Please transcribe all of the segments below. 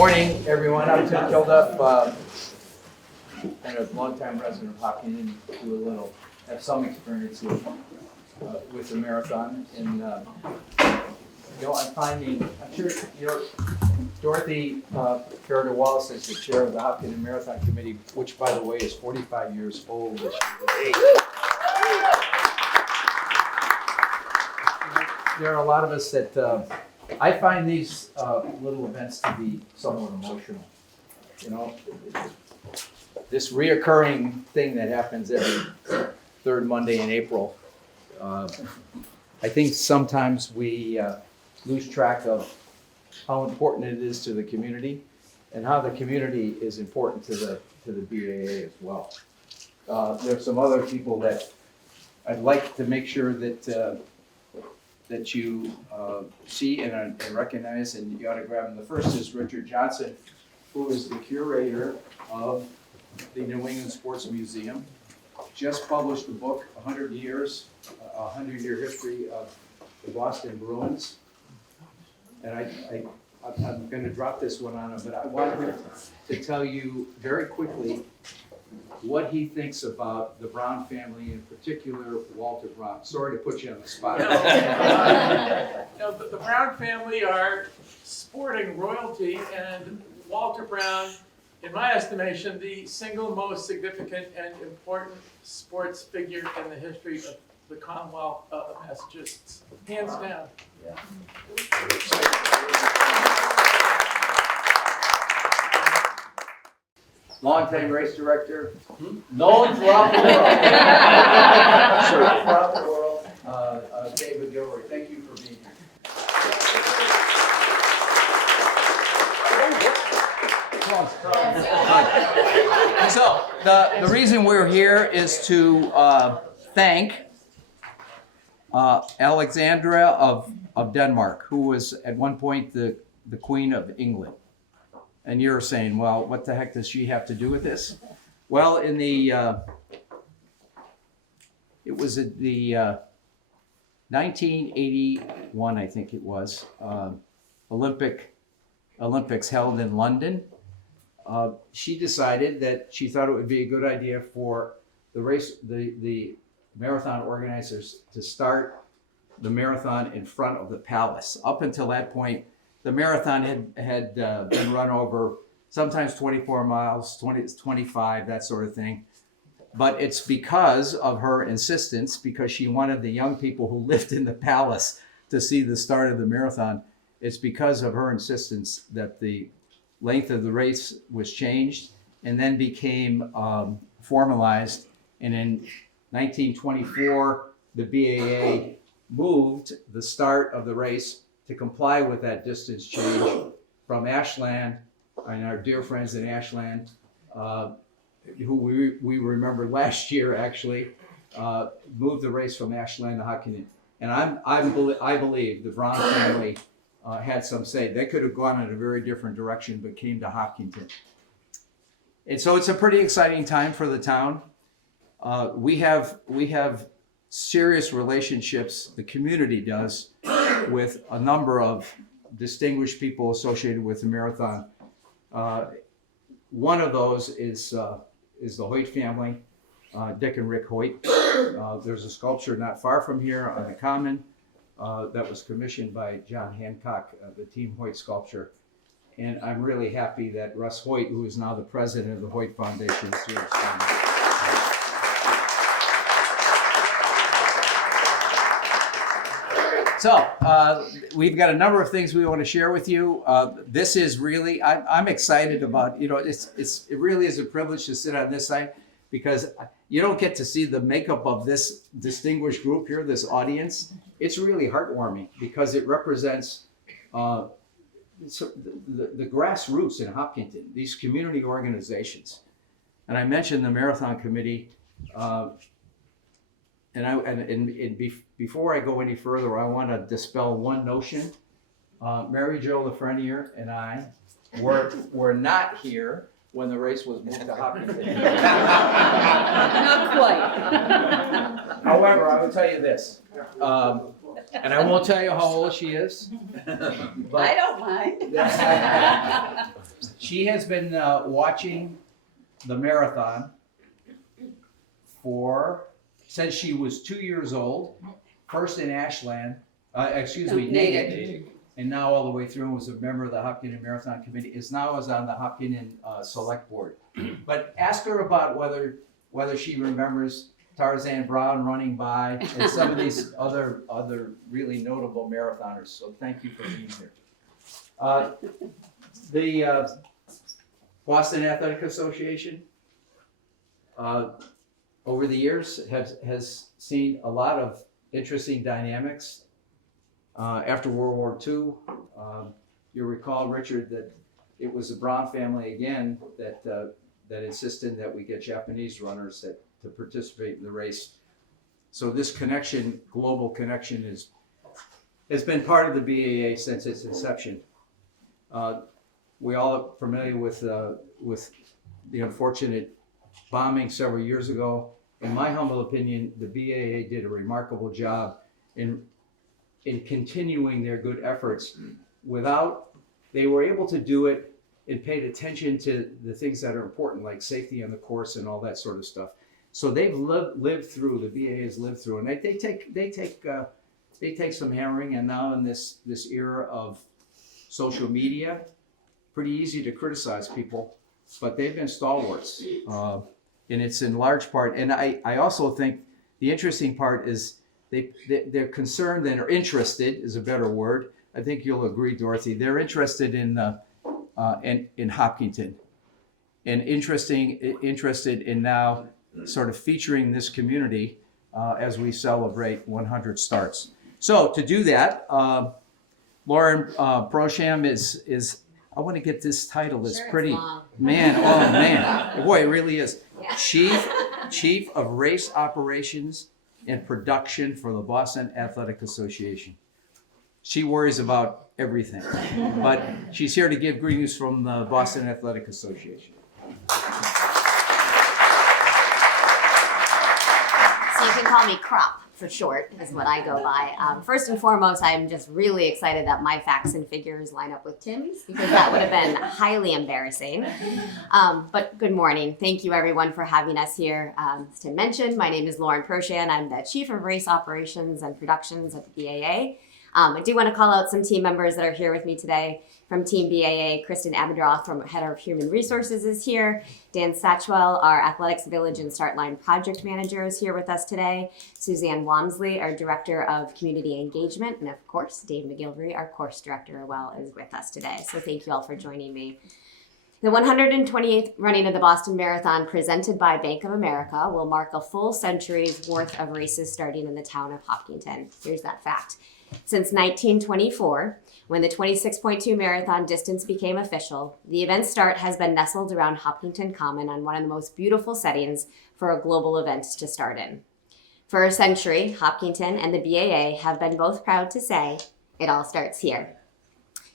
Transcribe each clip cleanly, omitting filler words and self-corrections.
Morning, everyone. I'm Tim Kilduff, and a longtime resident of Hopkins, and have some experience with the marathon. And I'm sure Dorothy Farragut Wallace is the chair of the Hopkins Marathon Committee, which, by the way, is 45 years old this year. There are a lot of us that I find these little events to be somewhat emotional. This reoccurring thing that happens every third Monday in April. I think sometimes we lose track of how important it is to the community and how the community is important to the BAA as well. There's some other people that I'd like to make sure that you see and recognize, and you ought to grab them. The first is Richard Johnson, who is the curator of the New England Sports Museum. Just published a book, 100 Years, a 100-year history of the Boston Bruins. And I'm going to drop this one on him, but I want him to tell you very quickly what he thinks about the Brown family, in particular Walter Brown. Sorry to put you on the spot. The Brown family are sporting royalty, and Walter Brown, in my estimation, the single most significant and important sports figure in the history of the Commonwealth of Massachusetts. Hands down. Yeah. Longtime race director, known throughout the world. David Gilroy, thank you for being here. So the reason we're here is to thank Alexandra of Denmark, who was at one point the Queen of England. And you're saying, well, what the heck does she have to do with this? Well, in the it was at the 1981, I think it was, Olympics held in London. She decided that she thought it would be a good idea for the marathon organizers to start the marathon in front of the palace. Up until that point, the marathon had been run over sometimes 24 miles, 25, that sort of thing. But it's because of her insistence, because she wanted the young people who lived in the palace to see the start of the marathon. It's because of her insistence that the length of the race was changed and then became formalized. And in 1924, the BAA moved the start of the race to comply with that distance change from Ashland, and our dear friends in Ashland, who we remember last year actually, moved the race from Ashland to Hopkins. And I believe the Brown family had some say. They could have gone in a very different direction, but came to Hopkinton. And so it's a pretty exciting time for the town. We have serious relationships, the community does, with a number of distinguished people associated with the marathon. One of those is the Hoyt family, Dick and Rick Hoyt. There's a sculpture not far from here on the Common that was commissioned by John Hancock, the Team Hoyt sculpture. And I'm really happy that Russ Hoyt, who is now the president of the Hoyt Foundation, is here. So we've got a number of things we want to share with you. This is really, I'm excited about, it really is a privilege to sit on this side, because you don't get to see the makeup of this distinguished group here, this audience. It's really heartwarming because it represents the grassroots in Hopkinton, these community organizations. And I mentioned the Marathon Committee. Before I go any further, I want to dispel one notion. Mary Jo Lafreniere and I were not here when the race was moved to Hopkinton. Not quite. However, I will tell you this. And I won't tell you how old she is. I But don't mind. she has been watching the marathon since she was 2 years old. First in Ashland, Natick, and now all the way through and was a member of the Hopkinton Marathon Committee. Is on the Hopkinton Select Board. But ask her about whether she remembers Tarzan Brown running by and some of these other really notable marathoners. So thank you for being here. The Boston Athletic Association over the years has seen a lot of interesting dynamics. After World War II, you recall, Richard, that it was the Brown family again that insisted that we get Japanese runners to participate in the race. So this connection, global connection, has been part of the BAA since its inception. We all are familiar with the unfortunate bombing several years ago. In my humble opinion, the BAA did a remarkable job in continuing their good efforts. They were able to do it and paid attention to the things that are important, like safety on the course and all that sort of stuff. So they've lived through. The BAA has lived through, and they take some hammering. And now in this era of social media, pretty easy to criticize people, but they've been stalwarts, and it's in large part. And I also think the interesting part is they're concerned and are interested is a better word. I think you'll agree, Dorothy. They're interested in Hopkinton, and interested in now sort of featuring this community as we celebrate 100 starts. So to do that, Lauren Prosham is I want to get this title. It's pretty, man. Oh man, boy, it really is. Yeah. Chief of Race Operations and Production for the Boston Athletic Association. She worries about everything, but she's here to give greetings from the Boston Athletic Association. So you can call me Crop for short, is what I go by. First and foremost, I'm just really excited that my facts and figures line up with Tim's, because that would have been highly embarrassing. But good morning. Thank you everyone for having us here. As Tim mentioned, my name is Lauren Pershan. I'm the Chief of Race Operations and Productions at the BAA. I do want to call out some team members that are here with me today. From Team BAA, Kristen Abendroth, from Head of Human Resources, is here. Dan Satchwell, our Athletics Village and Start Line Project Manager, is here with us today. Suzanne Walmsley, our Director of Community Engagement. And of course, Dave McGilvery, our Course Director, is with us today. So thank you all for joining me. The 128th running of the Boston Marathon, presented by Bank of America, will mark a full century's worth of races starting in the town of Hopkinton. Here's that fact. Since 1924, when the 26.2 marathon distance became official, the event's start has been nestled around Hopkinton Common on one of the most beautiful settings for a global event to start in. For a century, Hopkinton and the BAA have been both proud to say, it all starts here.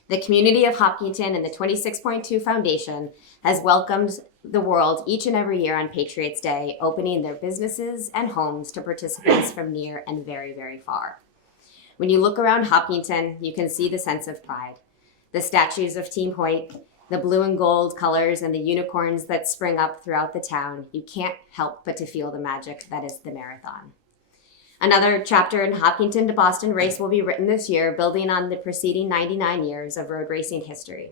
The community of Hopkinton and the 26.2 Foundation has welcomed the world each and every year on Patriots Day, opening their businesses and homes to participants from near and very, very far. When you look around Hopkinton, you can see the sense of pride. The statues of Team Hoyt, the blue and gold colors, and the unicorns that spring up throughout the town, you can't help but to feel the magic that is the marathon. Another chapter in Hopkinton to Boston race will be written this year, building on the preceding 99 years of road racing history.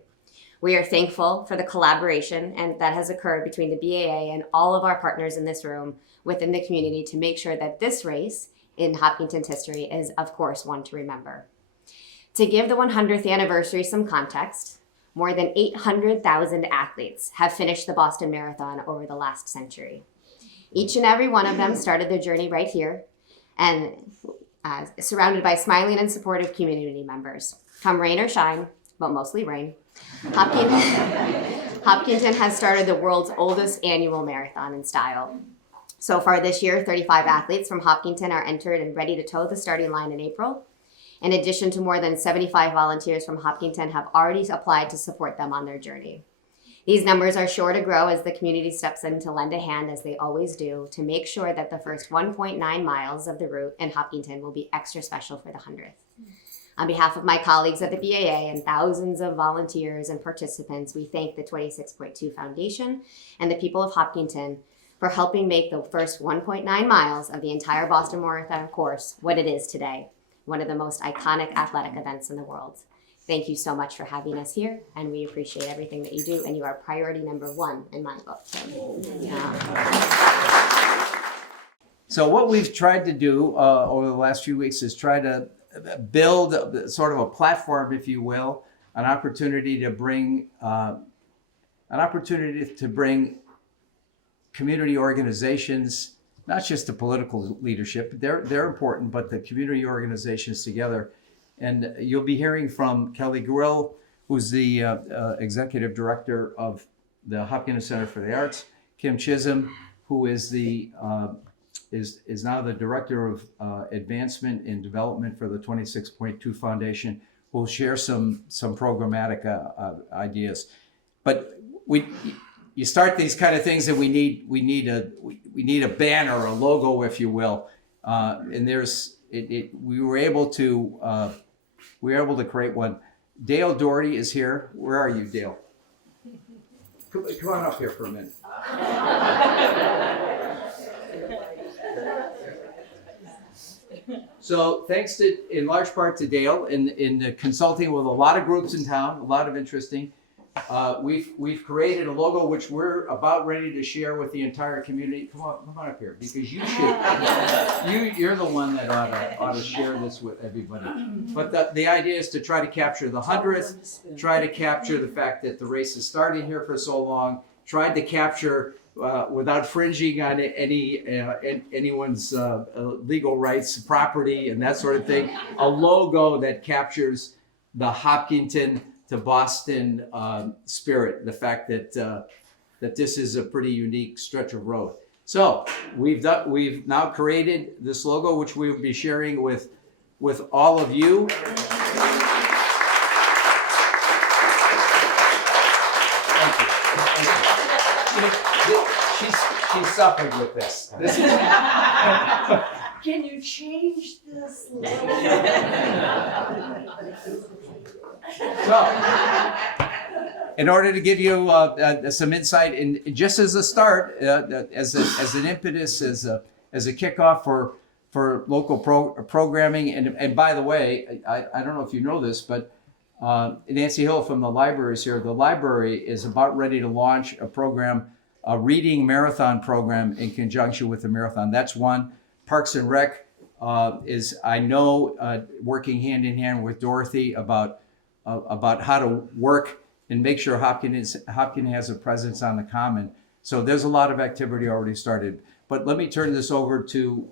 We are thankful for the collaboration that has occurred between the BAA and all of our partners in this room within the community to make sure that this race in Hopkinton's history is, of course, one to remember. To give the 100th anniversary some context, more than 800,000 athletes have finished the Boston Marathon over the last century. Each and every one of them started their journey right here and surrounded by smiling and supportive community members. Come rain or shine, but mostly rain, Hopkinton has started the world's oldest annual marathon in style. So far this year, 35 athletes from Hopkinton are entered and ready to toe the starting line in April. In addition to more than 75 volunteers from Hopkinton have already applied to support them on their journey. These numbers are sure to grow as the community steps in to lend a hand, as they always do, to make sure that the first 1.9 miles of the route in Hopkinton will be extra special for the 100th. On behalf of my colleagues at the BAA and thousands of volunteers and participants, we thank the 26.2 Foundation and the people of Hopkinton for helping make the first 1.9 miles of the entire Boston Marathon course what it is today, one of the most iconic athletic events in the world. Thank you so much for having us here, and we appreciate everything that you do, and you are priority number one in my book. So what we've tried to do over the last few weeks is try to build sort of a platform, if you will, an opportunity to bring community organizations, not just the political leadership, they're important, but the community organizations together. And you'll be hearing from Kelly Grill, who's the executive director of the Hopkinton Center for the Arts, Kim Chisholm, who is now the director of advancement and development for the 26.2 Foundation, who will share some programmatic ideas. But you start these kind of things, and we need a banner, a logo, if you will. And we were able to create one. Dale Doherty is here. Where are you, Dale? Come on up here for a minute. So thanks in large part to Dale in consulting with a lot of groups in town, a lot of interesting. We've created a logo which we're about ready to share with the entire community. Come on up here, because you're the one that ought to share this with everybody. But the idea is to try to capture the 100th, try to capture the fact that the race has started here for so long, tried to capture without fringing on anyone's legal rights, property, and that sort of thing, a logo that captures the Hopkinton to Boston spirit, the fact that this is a pretty unique stretch of road. So we've now created this logo, which we will be sharing with all of you. She's suffered with this. Can you change this? So, in order to give you some insight, and just as a start, as an impetus, as a kickoff for local programming, and by the way, I don't know if you know this, but Nancy Hill from the library is here. The library is about ready to launch a program, a reading marathon program in conjunction with the marathon. That's one. Parks and Rec is, I know, working hand in hand with Dorothy about how to work and make sure Hopkins has a presence on the Common. So there's a lot of activity already started. But let me turn this over to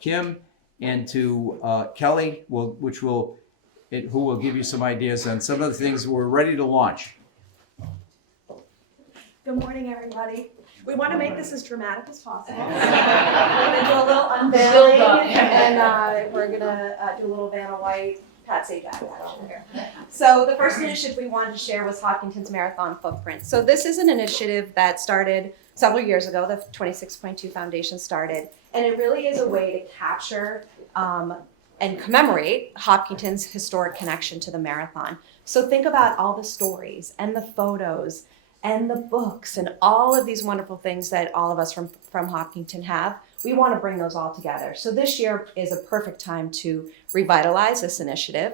Kim and to Kelly, who will give you some ideas on some of the things we're ready to launch. Good morning, everybody. We want to make this as dramatic as possible. We're going to do a little unveiling, and we're going to do a little Vanna White, Pat Sajak action here. So the first initiative we wanted to share was Hopkinton's Marathon Footprint. So this is an initiative that started several years ago. The 26.2 Foundation started, and it really is a way to capture and commemorate Hopkinton's historic connection to the marathon. So think about all the stories and the photos and the books and all of these wonderful things that all of us from Hopkinton have. We want to bring those all together. So this year is a perfect time to revitalize this initiative.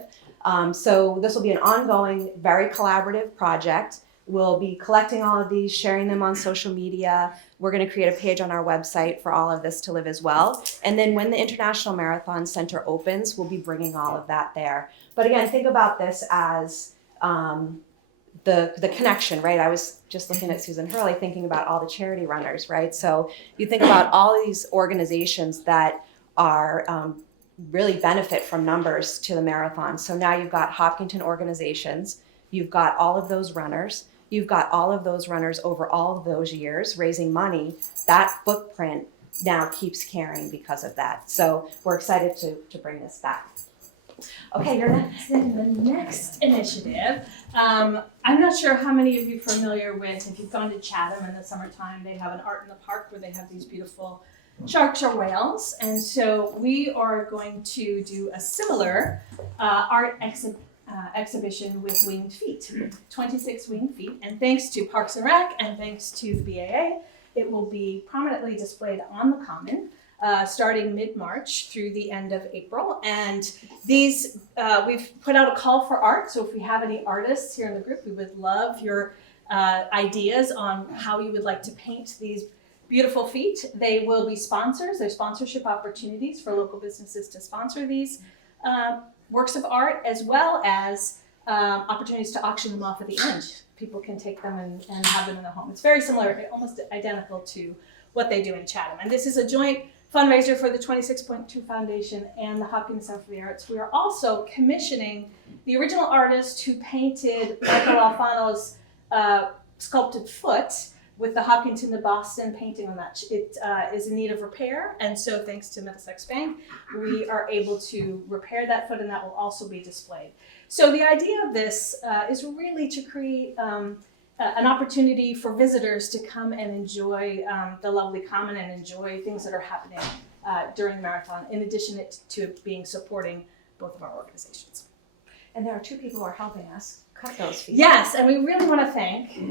So this will be an ongoing, very collaborative project. We'll be collecting all of these, sharing them on social media. We're going to create a page on our website for all of this to live as well. And then when the International Marathon Center opens, we'll be bringing all of that there. But again, think about this as the connection, right? I was just looking at Susan Hurley, thinking about all the charity runners, right? So you think about all of these organizations that are really benefit from numbers to the marathon. So now you've got Hopkinton organizations, you've got all of those runners, you've got all of those runners over all of those years raising money. That footprint now keeps carrying because of that. So we're excited to bring this back. Okay, you're next. Then the next initiative, I'm not sure how many of you are familiar with, if you've gone to Chatham in the summertime, they have an art in the park where they have these beautiful sharks or whales. And so we are going to do a similar art exhibition with winged feet, 26 winged feet. And thanks to Parks and Rec and thanks to the BAA, it will be prominently displayed on the Common. Starting mid-March through the end of April. And these, we've put out a call for art. So if we have any artists here in the group, we would love your ideas on how you would like to paint these beautiful feet. They will be sponsors. There's sponsorship opportunities for local businesses to sponsor these works of art, as well as opportunities to auction them off at the end. People can take them and have them in their home. It's very similar, almost identical to what they do in Chatham. And this is a joint fundraiser for the 26.2 Foundation and the Hopkins Center for the Arts. We are also commissioning the original artist who painted Michael Alfano's sculpted foot with the Hopkinton to Boston painting on that. It is in need of repair, and so thanks to Middlesex Bank, we are able to repair that foot, and that will also be displayed. So the idea of this is really to create an opportunity for visitors to come and enjoy the lovely Common and enjoy things that are happening during the marathon, in addition to being supporting both of our organizations. And there are two people who are helping us cut those feet. Yes, and we really want to thank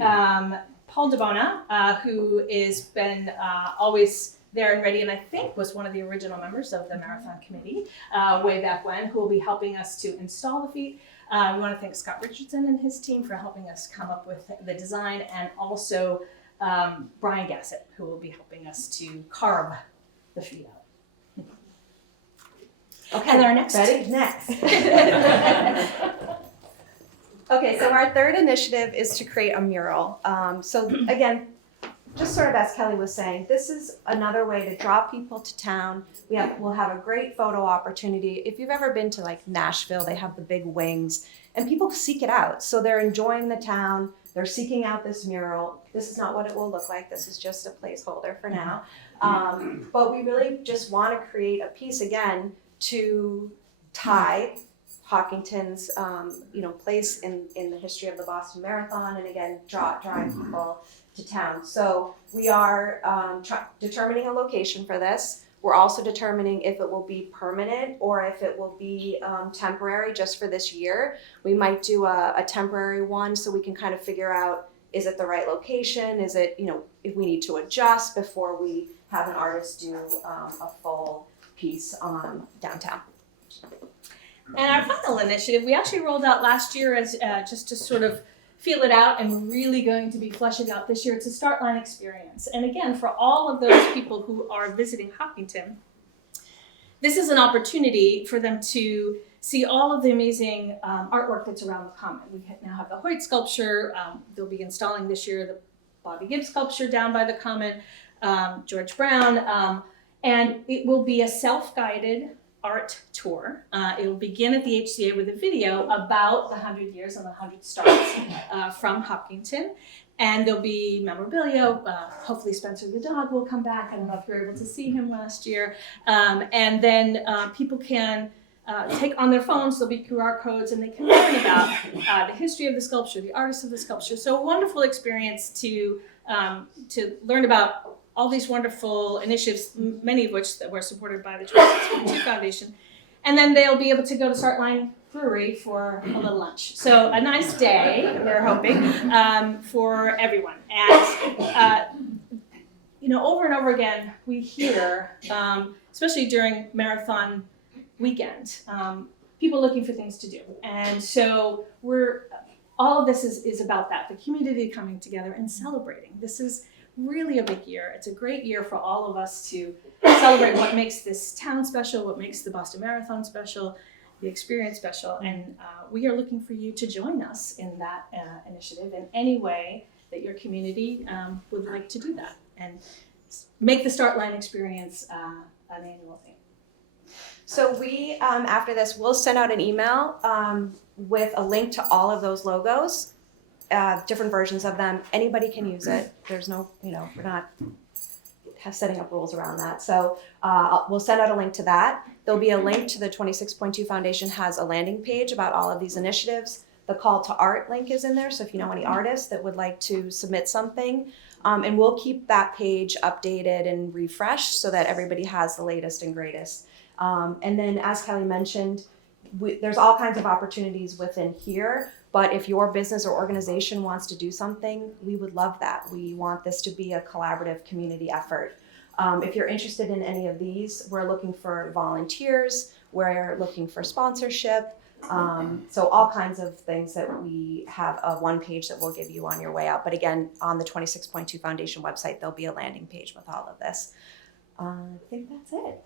Paul DeBona, who has been always there and ready, and I think was one of the original members of the Marathon Committee way back when, who will be helping us to install the feet. We want to thank Scott Richardson and his team for helping us come up with the design, and also Brian Gassett, who will be helping us to carve the feet out. Okay, And our next. ready? Next. Okay, so our third initiative is to create a mural. So again, just sort of as Kelly was saying, this is another way to draw people to town. We'll have a great photo opportunity. If you've ever been to like Nashville, they have the big wings and people seek it out. So they're enjoying the town. They're seeking out this mural. This is not what it will look like. This is just a placeholder for now. But we really just want to create a piece again to tie Hopkinton's place in the history of the Boston Marathon, and again drawing people to town. So we are determining a location for this. We're also determining if it will be permanent or if it will be temporary just for this year. We might do a temporary one so we can kind of figure out, is it the right location? Is it, if we need to adjust before we have an artist do a full piece on downtown. And our final initiative, we actually rolled out last year as just to sort of feel it out, and we're really going to be fleshing out this year. It's a Start Line experience. And again, for all of those people who are visiting Hopkinton, this is an opportunity for them to see all of the amazing artwork that's around the Common. We now have the Hoyt sculpture. They'll be installing this year the Bobby Gibbs sculpture down by the Common, George Brown, and it will be a self-guided art tour. It will begin at the HCA with a video about the 100 years and the 100 starts from Hopkinton. And there'll be memorabilia. Hopefully Spencer the dog will come back. I don't know if you were able to see him last year. And then people can take on their phones, there'll be QR codes, and they can learn about the history of the sculpture, the artists of the sculpture. So a wonderful experience to learn about all these wonderful initiatives, many of which that were supported by the 26.2 Foundation. And then they'll be able to go to Start Line Brewery for a little lunch. So a nice day, we're hoping, for everyone. And, over and over again, we hear, especially during marathon weekend, people looking for things to do. And so all of this is about that, the community coming together and celebrating. This is really a big year. It's a great year for all of us to celebrate what makes this town special, what makes the Boston Marathon special, the experience special, and we are looking for you to join us in that initiative in any way that your community would like to do that, and make the Start Line experience an annual thing. So we, after this, we'll send out an email with a link to all of those logos. Different versions of them. Anybody can use it. There's no, we're not setting up rules around that. So we'll send out a link to that. There'll be a link to the 26.2 Foundation has a landing page about all of these initiatives. The call to art link is in there, so if you know any artists that would like to submit something, and we'll keep that page updated and refreshed so that everybody has the latest and greatest. And then, as Kelly mentioned, there's all kinds of opportunities within here, but if your business or organization wants to do something, we would love that. We want this to be a collaborative community effort. If you're interested in any of these, we're looking for volunteers, we're looking for sponsorship, so all kinds of things that we have a one page that we'll give you on your way out. But again, on the 26.2 Foundation website, there'll be a landing page with all of this. I think that's it.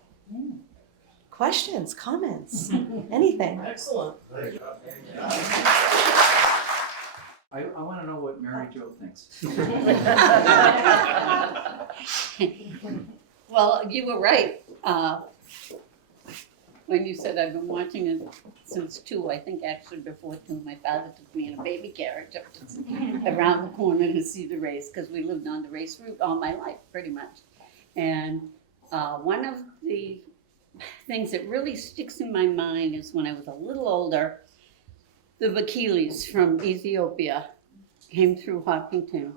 Questions, comments, anything? Excellent. I want to know what Mary Jo thinks. Well, you were right. When you said I've been watching it since 2, I think actually before 2, my father took me in a baby carriage up to around the corner to see the race, because we lived on the race route all my life, pretty much. And one of the things that really sticks in my mind is when I was a little older, the Vakilis from Ethiopia came through Hopkinton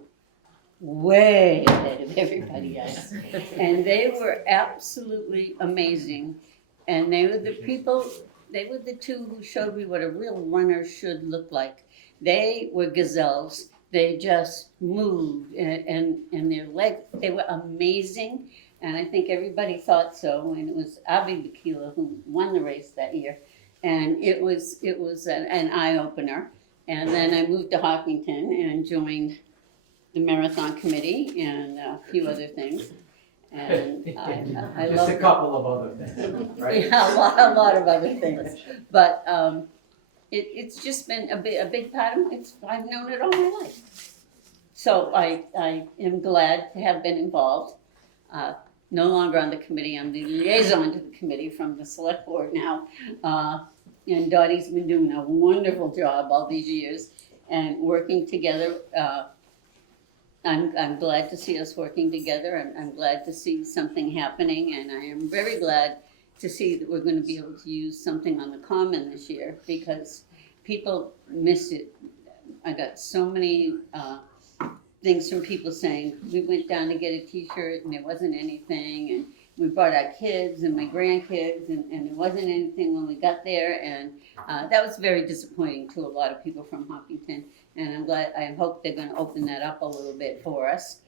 way ahead of everybody else. And they were absolutely amazing. And they were the people, they were the two who showed me what a real runner should look like. They were gazelles. They just moved, and their legs, they were amazing. And I think everybody thought so. And it was Avi Bakila who won the race that year. And it was an eye-opener. And then I moved to Hopkinton and joined the marathon committee and a few other things. And I Just love a couple of other things, right? Yeah, a lot of other things. But it's just been a big part of it. I've known it all my life. So I am glad to have been involved. No longer on the committee, I'm the liaison to the committee from the select board now. And Dottie's been doing a wonderful job all these years and working together. I'm glad to see us working together. I'm glad to see something happening, and I am very glad to see that we're going to be able to use something on the common this year, because people miss it. I got so many things from people saying, we went down to get a t-shirt and there wasn't anything, and we brought our kids and my grandkids and there wasn't anything when we got there, and that was very disappointing to a lot of people from Hopkinton. And I hope they're going to open that up a little bit for us.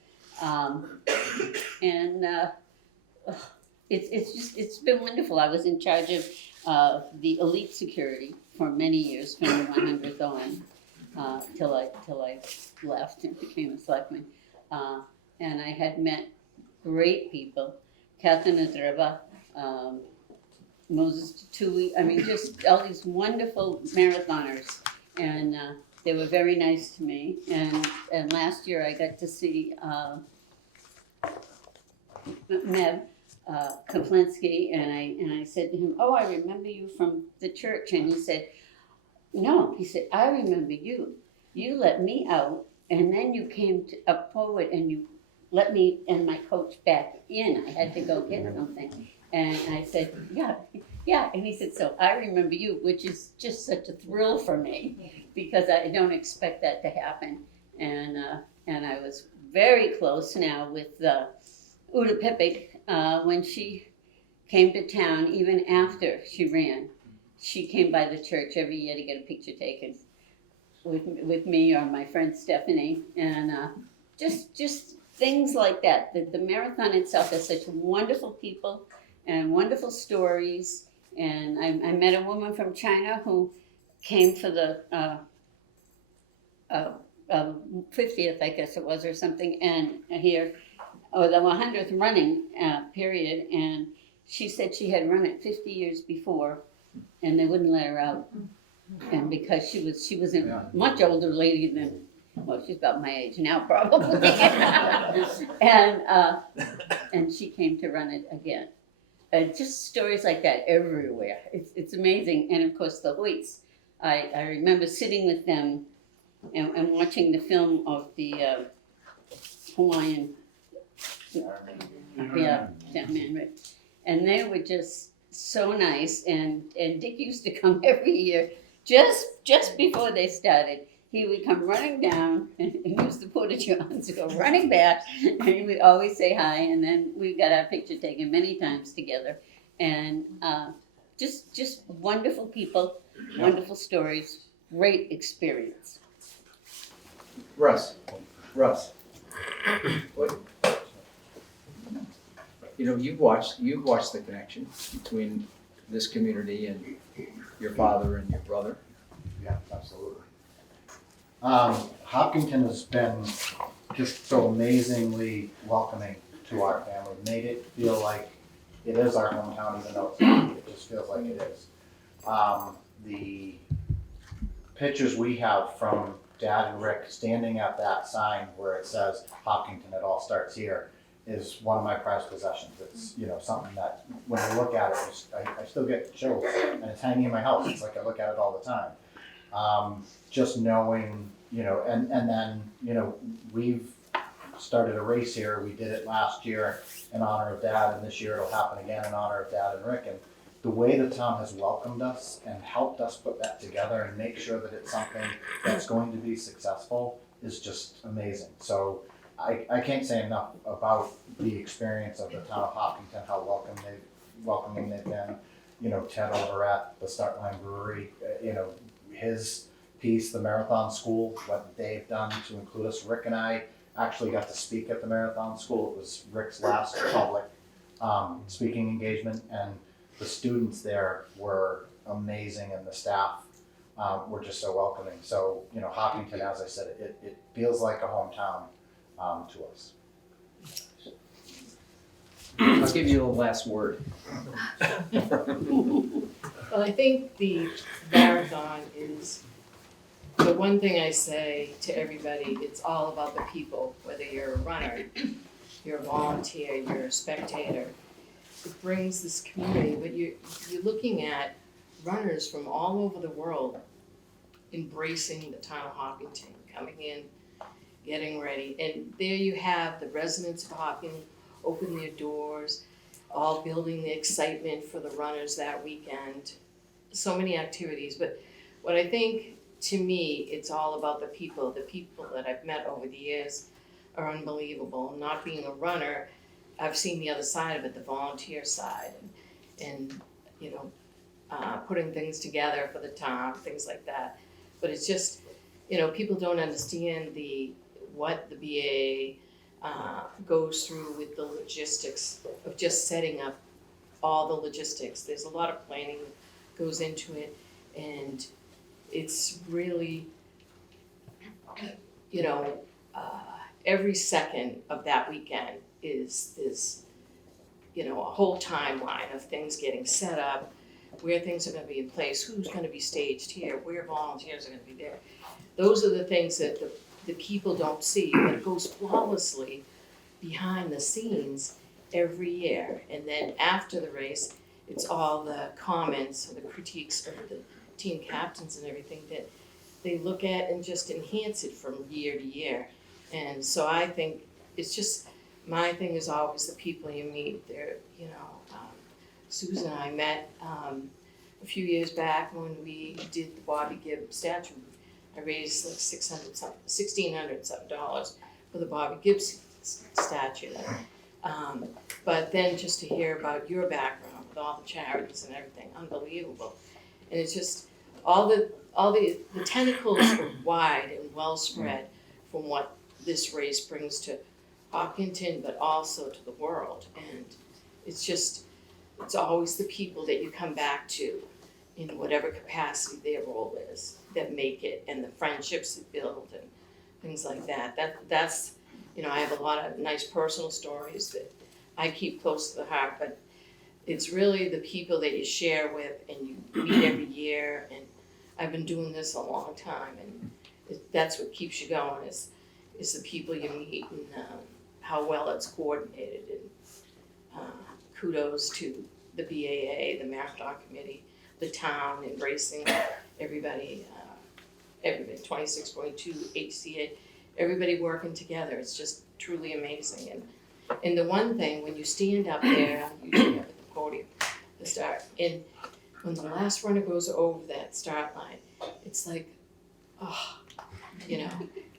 It's been wonderful. I was in charge of the elite security for many years, from the 100th on, till I left and became a selectman. And I had met great people, Catherine Adreba, Moses Tutui, I mean, just all these wonderful marathoners. And they were very nice to me, and last year I got to see Mev Koflinski, and I said to him, "Oh, I remember you from the church," and he said, "No," he said, "I remember you. You let me out, and then you came up forward and you let me and my coach back in. I had to go get something," and I said, "Yeah," and he said, "So I remember you," which is just such a thrill for me, because I don't expect that to happen. And I was very close now with Uda Pipik when she came to town, even after she ran. She came by the church every year to get a picture taken with me or my friend Stephanie, and just things like that. The marathon itself has such wonderful people and wonderful stories. And I met a woman from China who came for the 50th, I guess it was, or something, and here, or the 100th running period, and she said she had run it 50 years before, and they wouldn't let her out, and because she was a much older lady than, well, she's about my age now, probably, and she came to run it again. Just stories like that everywhere. It's amazing. And of course the Hoyts. I remember sitting with them and watching the film of the Hawaiian Yeah, Gentleman Rick. And they were just so nice, and Dick used to come every year, just before they started. He would come running down and use the porta-johns to go running back, and he would always say hi, and then we got our picture taken many times together. And just wonderful people, wonderful stories, great experience. Russ, what, you've watched the connection between this community and your father and your brother. Yeah, absolutely. Hopkinton has been just so amazingly welcoming to our family, made it feel like it is our hometown, even though it's not. It just feels like it is. The pictures we have from Dad and Rick standing at that sign where it says Hopkinton, it all starts here, is one of my prized possessions. It's, something that when I look at it, I still get chills, and it's hanging in my house. It's like I look at it all the time. Just knowing, and then, we've started a race here. We did it last year in honor of Dad, and this year it'll happen again in honor of Dad and Rick. And the way the town has welcomed us and helped us put that together and make sure that it's something that's going to be successful is just amazing. So I can't say enough about the experience of the town of Hopkinton, how welcoming they've been. Ted over at the Startline Brewery, his piece, the Marathon School, what they've done to include us. Rick and I actually got to speak at the Marathon School. It was Rick's last public speaking engagement, and the students there were amazing, and the staff were just so welcoming. So, Hopkinton, as I said, it feels like a hometown to us. I'll give you the last word. Well, I think the marathon is the one thing I say to everybody, it's all about the people, whether you're a runner, you're a volunteer, you're a spectator. It brings this community, but you're looking at runners from all over the world embracing the town of Hopkinton, coming in, getting ready. And there you have the residents of Hopkinton open their doors, all building the excitement for the runners that weekend. So many activities, but what I think, to me, it's all about the people. The people that I've met over the years are unbelievable. Not being a runner, I've seen the other side of it, the volunteer side, and putting things together for the town, things like that. But it's just, people don't understand what the BAA goes through with the logistics of just setting up all the logistics. There's a lot of planning that goes into it, and it's really, every second of that weekend is a whole timeline of things getting set up, where things are gonna be in place, who's gonna be staged here, where volunteers are gonna be there. Those are the things that the people don't see, but it goes flawlessly behind the scenes every year. And then after the race, it's all the comments or the critiques of the team captains and everything that they look at and just enhance it from year to year. And so I think it's just, my thing is always the people you meet. They're, Susan and I met a few years back when we did the Bobby Gibb statue. I raised like $1,600 something for the Bobby Gibb statue. But then just to hear about your background with all the charities and everything, unbelievable. And it's just all the tentacles are wide and well spread from what this race brings to Hopkinton, but also to the world. And it's always the people that you come back to in whatever capacity their role is that make it, and the friendships that build and things like that. That's I have a lot of nice personal stories that I keep close to the heart, but it's really the people that you share with and you meet every year. And I've been doing this a long time, and that's what keeps you going is the people you meet and how well it's coordinated. And kudos to the BAA, the Marathon Committee, the town embracing everybody, 26.2 HCA, everybody working together. It's just truly amazing. And And the one thing, when you stand up there, usually up at the podium, the start, and when the last runner goes over that start line, it's like, oh, you know,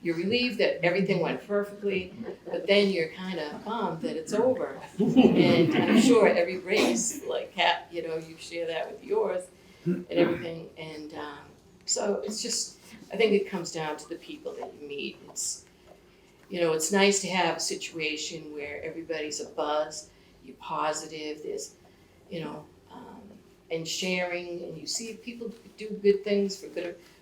you're relieved that everything went perfectly, but then you're kind of bummed that it's over. And I'm sure every race, like, you know, you share that with yours and everything. And so it's just, I think it comes down to the people that you meet. It's, you know, it's nice to have a situation where everybody's a buzz, you're positive, there's, you know, and sharing, and you see people do good things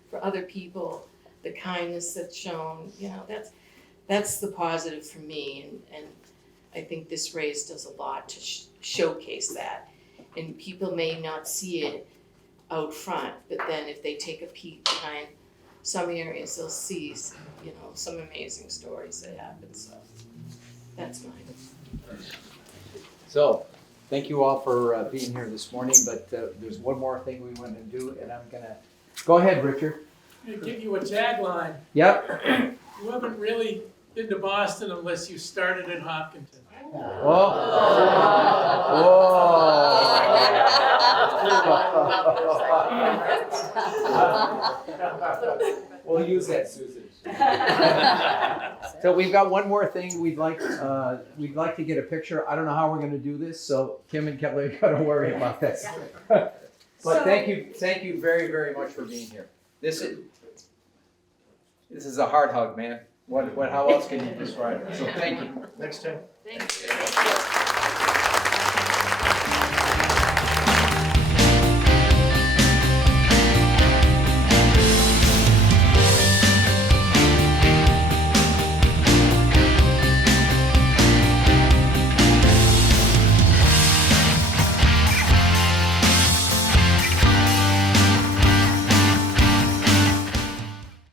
for other people, the kindness that's shown, you know, that's the positive for me, and I think this race does a lot to showcase that. And people may not see it out front, but then if they take a peek behind some areas, they'll see, you know, some amazing stories that happen, so that's mine. So, thank you all for being here this morning, but there's one more thing we want to do, and I'm gonna, go ahead, Richard. I'm gonna give you a tagline. Yep. You haven't really been to Boston unless you started in Hopkinton. We'll use that, Susan. So we've got one more thing we'd like to get a picture. I don't know how we're gonna do this, so Kim and Kelly are gonna worry about this. But thank you very, very much for being here. This is a hard hug, man. How else can you describe it? So thank you. Next time. Thank you.